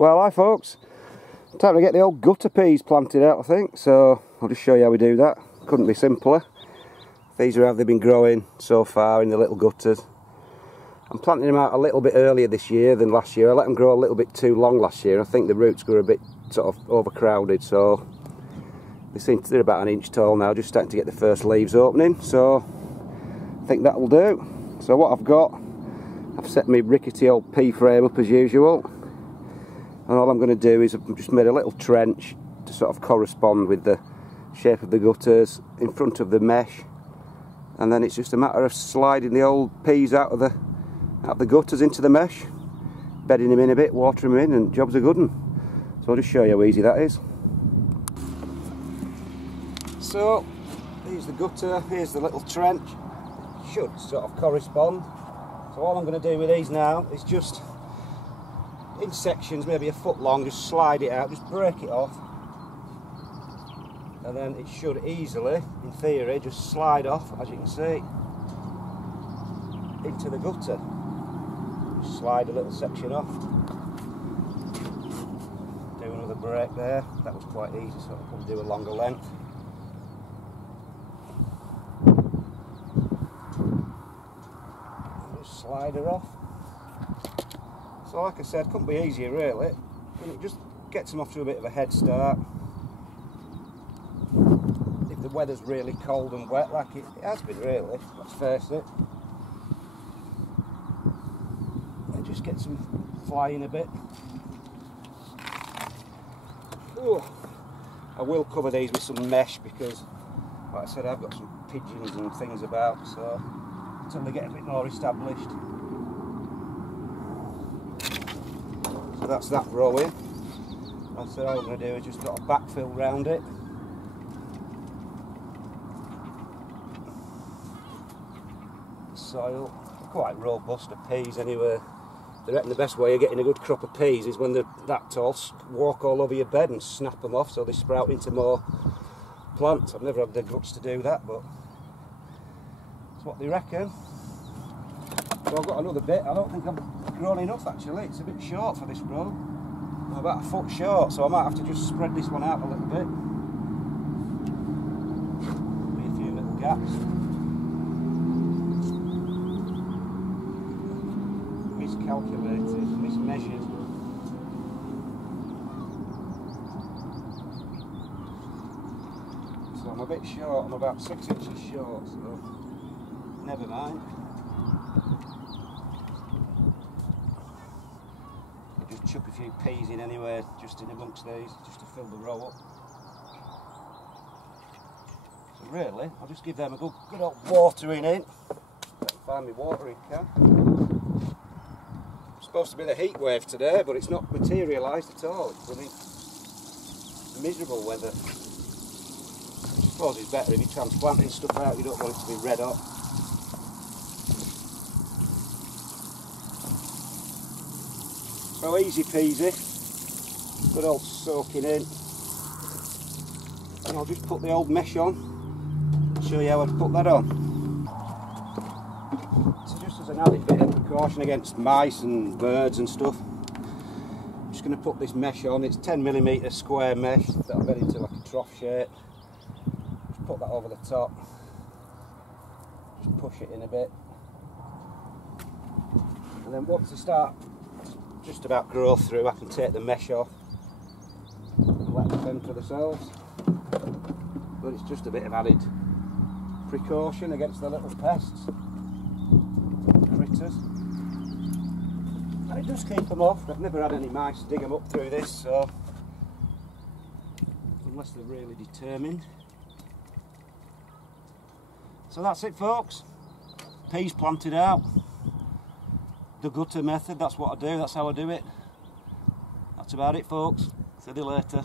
Well, hi folks, time to get the old gutter peas planted out, I think, so I'll just show you how we do that. Couldn't be simpler. These are how they've been growing so far in the little gutters. I'm planting them out a little bit earlier this year than last year. I let them grow a little bit too long last year. I think the roots grew a bit sort of overcrowded, so they're about 1 inch tall now, just starting to get the first leaves opening, so I think that will do. So what I've set my rickety old pea frame up as usual. And all I'm going to do is I've just made a little trench to sort of correspond with the shape of the gutters in front of the mesh, and then it's just a matter of sliding the old peas out of the gutters into the mesh, bedding them in a bit, watering them in, and job's a good one. So I'll just show you how easy that is. So here's the gutter, here's the little trench. It should sort of correspond. So all I'm going to do with these now is just in sections, maybe 1 foot long, just slide it out, just break it off, and then it should easily, in theory, just slide off, as you can see, into the gutter. Just slide a little section off, do another break there. That was quite easy, so I can do a longer length. And just slide her off. So like I said, couldn't be easier really, and it just gets them off to a bit of a head start. If the weather's really cold and wet, like it has been really, let's face it, it just gets them flying a bit. Ooh. I will cover these with some mesh because, like I said, I've got some pigeons and things about, so until they get a bit more established. So that's that row in. Like I said, all I'm going to do is just got a backfill round it. Soil, quite robust of peas anyway. I reckon the best way of getting a good crop of peas is when they're that tall, walk all over your bed and snap them off so they sprout into more plants. I've never had the guts to do that, but that's what they reckon. So I've got another bit. I don't think I've grown enough actually. It's a bit short for this row. I'm about 1 foot short, so I might have to just spread this one out a little bit. Be a few little gaps. Miscalculated, mismeasured. So I'm a bit short. I'm about 6 inches short, so never mind. Just chuck a few peas in anyway, just in amongst these, just to fill the row up. So really, I'll just give them a good old watering in. Find my watering can. It's supposed to be the heat wave today, but it's not materialised at all. It's really miserable weather. I suppose it's better if you're transplanting stuff out, you don't want it to be red hot. So easy peasy, good old soaking in, and I'll just put the old mesh on, I'll show you how I'd put that on. So just as an added bit of precaution against mice and birds and stuff, I'm just going to put this mesh on. It's 10mm square mesh that I've made into like a trough shape. Just put that over the top, just push it in a bit, and then once I start just about grow through, I can take the mesh off and let them fend for themselves. But it's just a bit of added precaution against the little pests, critters. And it does keep them off. I've never had any mice dig them up through this, so unless they're really determined. So that's it folks, peas planted out. The gutter method, that's what I do, that's how I do it. That's about it folks, see you later.